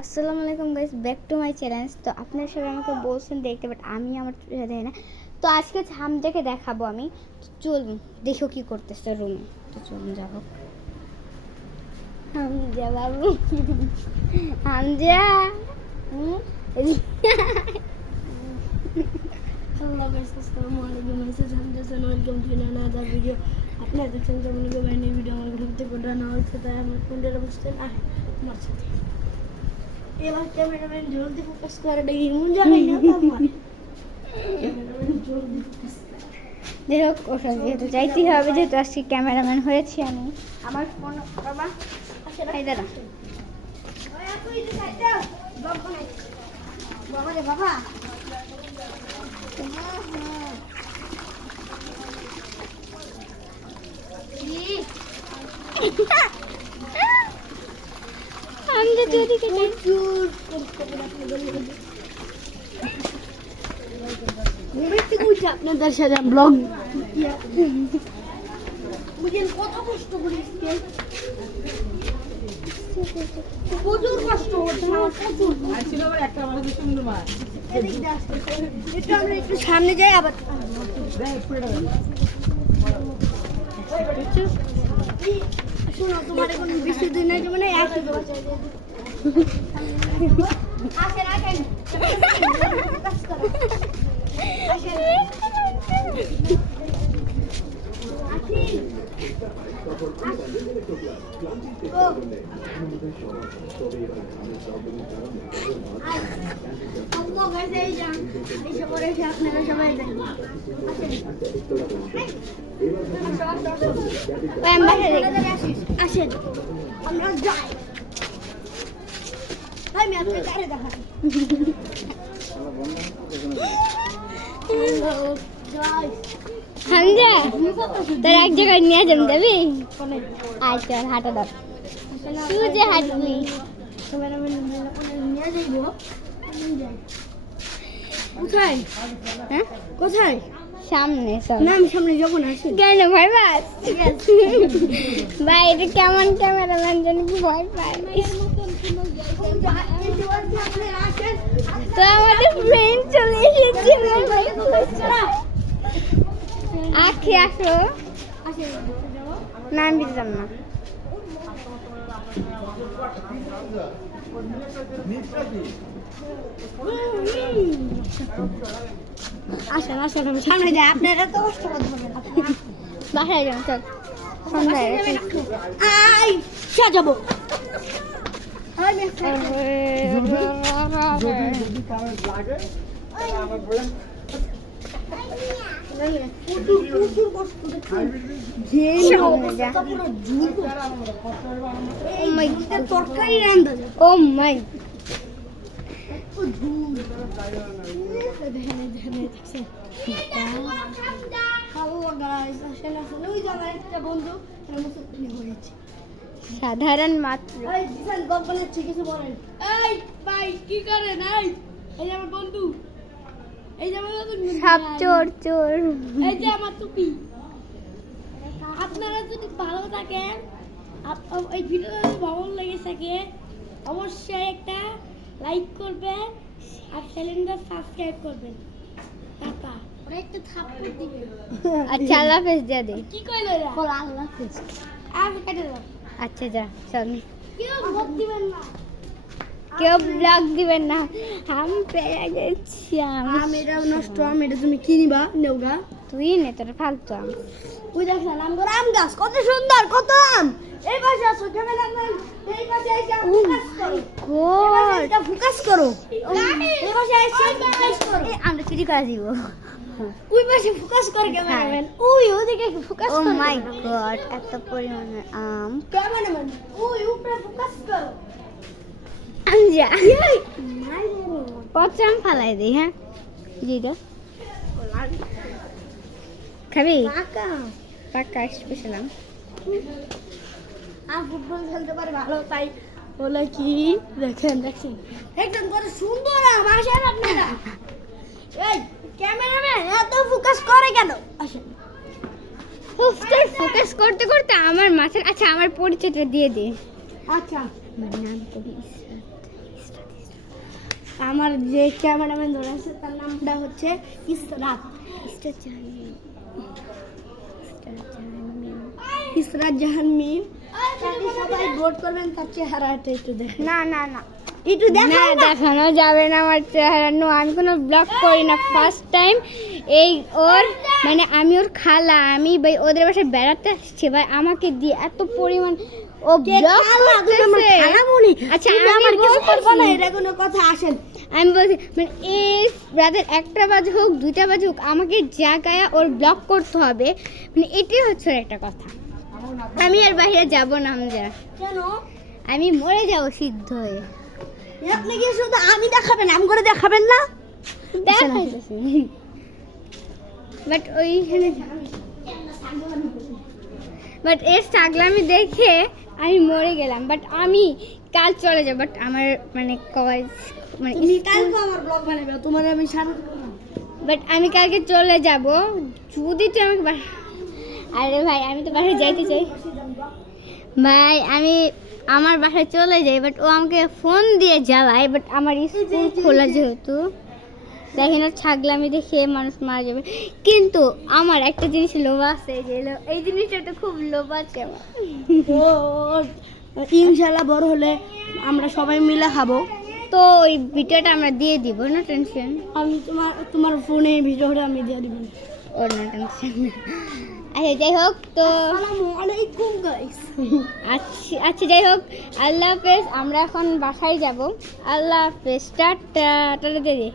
আসসালামু আলাইকুম guys, back to my challenge. তো আপনারা সবাই আমাকে বলছেন দেখতে, বাট আমি আমার দেয় না। তো আজকে হামজাকে দেখাবো আমি। চলুন দেখো কি করতেছে রুমে। তো চলুন যাবো। হামজা বাবু, হামজা। হ্যালো গাইস, আসসালামু আলাইকুম। মেসেজ হামজা সান, ওয়েলকাম টু অ্যানাদার ভিডিও। আপনারা দেখছেন যেমন গোবাইনি ভিডিও আমার ঘর থেকে রান্না হচ্ছে, তাই আমার ফোনটা বসছেন আমার সাথে। এবার ক্যামেরাম্যান জলদি ফোকাস করে দেখি মন জানাই না তো আমার ক্যামেরাম্যান জলদি ফোকাস করে। যাই হোক, ওসব যেহেতু চাইতেই হবে, যেহেতু আজকে ক্যামেরাম্যান হয়েছি আমি। আমার ফোন বাবা এই দাদা বাবা রে বাবা, হামজা যদি আপনাদের সাথে ব্লগ বুঝেন কত কষ্ট করি, প্রচুর কষ্ট হচ্ছে আমার, প্রচুর। একটু আমরা একটু সামনে যাই, আবার শোনো, তোমার এখন বেশি দিন নাই, মানে একই আসেন আসেন আপনারা সবাই আসেন, আমরা যাই। আমি আপনাকে আরে দেখাই হামজা, তোর এক জায়গায় নিয়ে যাবি, যাবি? আচ্ছা হাঁটা দাও, তুই যে হাঁটবি। কোথায়? হ্যাঁ কোথায়? সামনে সব। না আমি সামনে যাবো না, আসেন। কেন ভয় পাস? ভাই এটা কেমন ক্যামেরাম্যান জানি ভয় পায়। তো আমাদের ফ্রেন্ড চলে এসেছে। আখি আসো। না আমি দিতাম না। আসেন আসেন, আমি সামনে যাই, আপনারা তো কষ্ট করতে হবে না। বাসায় যান, চল সন্ধ্যায়। আই সাজাবো। তরকারি রান্না ও মাই সাধারণ মাত্র। কিছু বলেন। এই ভাই কি করেন? এই যে আমার বন্ধু, এই যে আমার সাপ চোর চোর। এই যে আমার টুপি। আপনারা যদি ভালো থাকেন, এই ভিডিওটা যদি ভালো লেগে থাকে, অবশ্যই একটা লাইক করবেন আর চ্যানেলটা সাবস্ক্রাইব করবেন। টাটা। ওরা একটা থাপ্পড় দিবেন। আচ্ছা আল্লাহ হাফেজ দিয়ে দে। কি কইলো এরা? বল আল্লাহ হাফেজ। আমি কেটে দাও। আচ্ছা যা চল। কেউ ভোট দিবেন না। কেউ ব্লগ দিবেন না। আমি পেয়ে গেছি। আম এটা নষ্ট, আম এটা তুমি কিনিবা নেওগা। তুই নে, তোর ফালতু আম। ওই দেখেন আমগো আম গাছ কত সুন্দর, কত আম। এই পাশে আসো, ক্যামেরাম্যান এই পাশে এসে ফোকাস করো। গড, এটা ফোকাস করো। এই পাশে এসে ফোকাস করো। আমরা চুরি করে দিব। ওই পাশে ফোকাস কর ক্যামেরাম্যান। ওই ওদিকে ফোকাস ও করো। মাই গড, এত পরিমাণে আম। ক্যামেরাম্যান ওই উপরে ফোকাস করো। আমজা এই নাই বড় পচাম ফালাই দেই। হ্যাঁ জি তো খাবি কাকা। পাক্কা স্পেশাল আম। আর ফুটবল খেলতে পারে ভালো, তাই বলে কি দেখেন দেখেন একদম কত সুন্দর আম। আসেন আপনারা। এই ক্যামেরাম্যান এত ফোকাস করে কেন? আসেন। ফোকাস করতে করতে আমার মাথা। আচ্ছা আমার পরিচয়টা দিয়ে দে। আচ্ছা আমার নাম তো ইসরাত। আমার যে ক্যামেরাম্যান ধরে আছে তার নামটা হচ্ছে ইসরাত। ইসরাত জাহান মিম। তাকে সবাই ভোট করবেন, তার চেহারাটা একটু দেখেন। না না না একটু না দেখেন না। দেখানো যাবে না আমার চেহারা। নো, আমি কোনো ব্লগ করি না। ফার্স্ট টাইম এই ওর মানে আমি ওর খালা, আমি ভাই ওদের বাসায় বেড়াতে আসছি ভাই, আমাকে দিয়ে এত পরিমাণ ও ব্লগ করতেছে। আচ্ছা আমার আমি কিছু করবো না, বলছি, এটা কোনো কথা আসেন। আমি বলছি মানে এই রাতের 1টা বাজে হোক 2টা বাজে হোক আমাকে জাগায়া ওর ব্লগ করতে হবে, মানে এটাই হচ্ছে ওর একটা কথা। আমি আর বাইরে যাব না হামজা, কেন আমি মরে যাব সিদ্ধ হয়ে। আপনি কি শুধু আমি দেখাবেন, আম করে দেখাবেন না? দেখাইতেছি বাট ওইখানে বাট এর ছাগলামি দেখে আমি মরে গেলাম। বাট আমি কাল চলে যাব, বাট আমার মানে কলেজ মানে তুমি কালকে আমার ব্লগ বানাবে, তোমার আমি সারা বাট আমি কালকে চলে যাব যদি তুই আমাকে আরে ভাই আমি তো বাসায় যাইতে চাই ভাই, আমি আমার বাসায় চলে যাই, বাট ও আমাকে ফোন দিয়ে জ্বালায়। বাট আমার স্কুল খোলা যেহেতু দেখেন ওর ছাগলামি দেখে মানুষ মারা যাবে। কিন্তু আমার একটা জিনিস লোভ আছে, যে এই জিনিসটা খুব লোভ আছে আমার। ইনশাল্লাহ বড় হলে আমরা সবাই মিলে খাবো। তো ওই ভিডিওটা আমরা দিয়ে দিব, না টেনশন। আমি তোমার ফোনে ভিডিওটা আমি দিয়ে দিব। ওর না টেনশন। আচ্ছা যাই হোক, তো আসসালামু আলাইকুম গাইস। আচ্ছা আচ্ছা যাই হোক, আল্লাহ হাফেজ। আমরা এখন বাসায় যাব। আল্লাহ হাফেজ, টাটা টাটা দিদি।